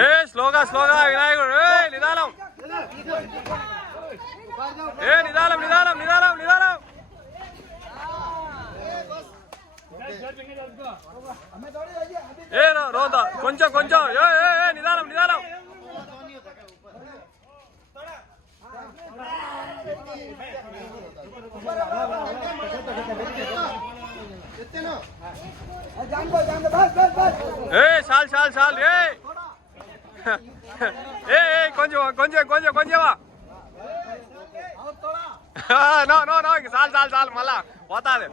ఏ స్లోగా స్లోగా వినాయకుడు ఏ నిదానం ఏ నిదానం నిదానం నిదానం నిదానం ఏ రో- రోదా కొంచెం కొంచెం ఏ ఏ ఏ నిదానం నిదానం ఏ చాలు చాలు చాలు ఏ. ఏ కొంచెం కొంచెం కొంచెం కొంచెమా నో నో నో సాల్ సాల్ చాలు చాలు మళ్ళా పోతాది.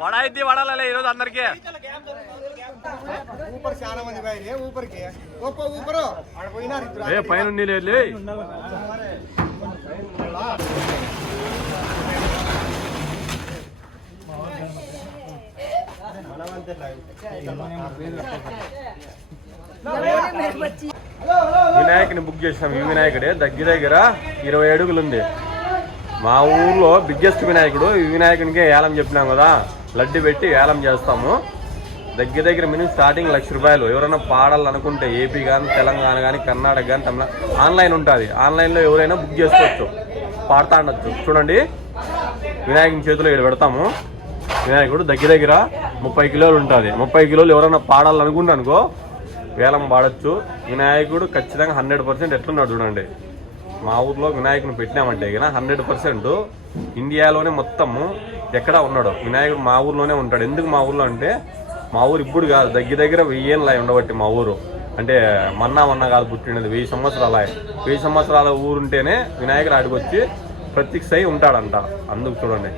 వడ అయితే వడాలలే ఈరోజు అందరికీ. ఊపర్ ఏ ఊపర్కి గొప్ప ఊపరు పైన నీళ్ళు వినాయకుని బుక్ చేసినాం. ఈ వినాయకుడే దగ్గర దగ్గర ఇరవై అడుగులు ఉంది. మా ఊర్లో బిగ్గెస్ట్ వినాయకుడు ఈ వినాయకునికి ఏలం చెప్పినాం కదా. లడ్డు పెట్టి ఏలం చేస్తాము. దగ్గర దగ్గర మినిమం స్టార్టింగ్ లక్ష రూపాయలు. ఎవరైనా పాడాలనుకుంటే ఏపీ కానీ తెలంగాణ కానీ కర్ణాటక కానీ తమిళనాడు ఆన్లైన్ ఉంటుంది. ఆన్లైన్లో ఎవరైనా బుక్ చేసుకోవచ్చు. పాడతా ఉండొచ్చు చూడండి. వినాయకుని చేతిలో ఇక్కడ పెడతాము. వినాయకుడు దగ్గర దగ్గర ముప్పై కిలోలు ఉంటుంది. ముప్పై కిలోలు ఎవరైనా పాడాలనుకుంటే అనుకో వేలం పాడచ్చు వినాయకుడు ఖచ్చితంగా హండ్రెడ్ పర్సెంట్ ఎట్లున్నాడు చూడండి. మా ఊర్లో వినాయకుని పెట్టినామంటే కదా హండ్రెడ్ పర్సెంట్ ఇండియాలోనే మొత్తము ఎక్కడ ఉన్నాడు. వినాయకుడు మా ఊర్లోనే ఉంటాడు. ఎందుకు మా ఊర్లో అంటే మా ఊరు ఇప్పుడు కాదు. దగ్గర దగ్గర వెయ్యేళ్ళ ఉండబట్టి మా ఊరు. అంటే మన్నా మన్నా కాదు పుట్టినది. వెయ్యి సంవత్సరాల వెయ్యి సంవత్సరాల ఊరుంటేనే వినాయకుడు ఆడికి వచ్చి ప్రత్యక్ష అయి ఉంటాడంట. అందుకు చూడండి.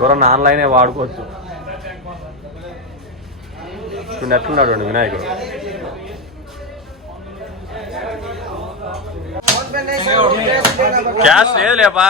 ఎవరన్నా ఆన్లైనే వాడుకోవచ్చు. చూడండి ఎట్లున్నాడు అండి వినాయకుడు. క్యాష్ లేదు లేపా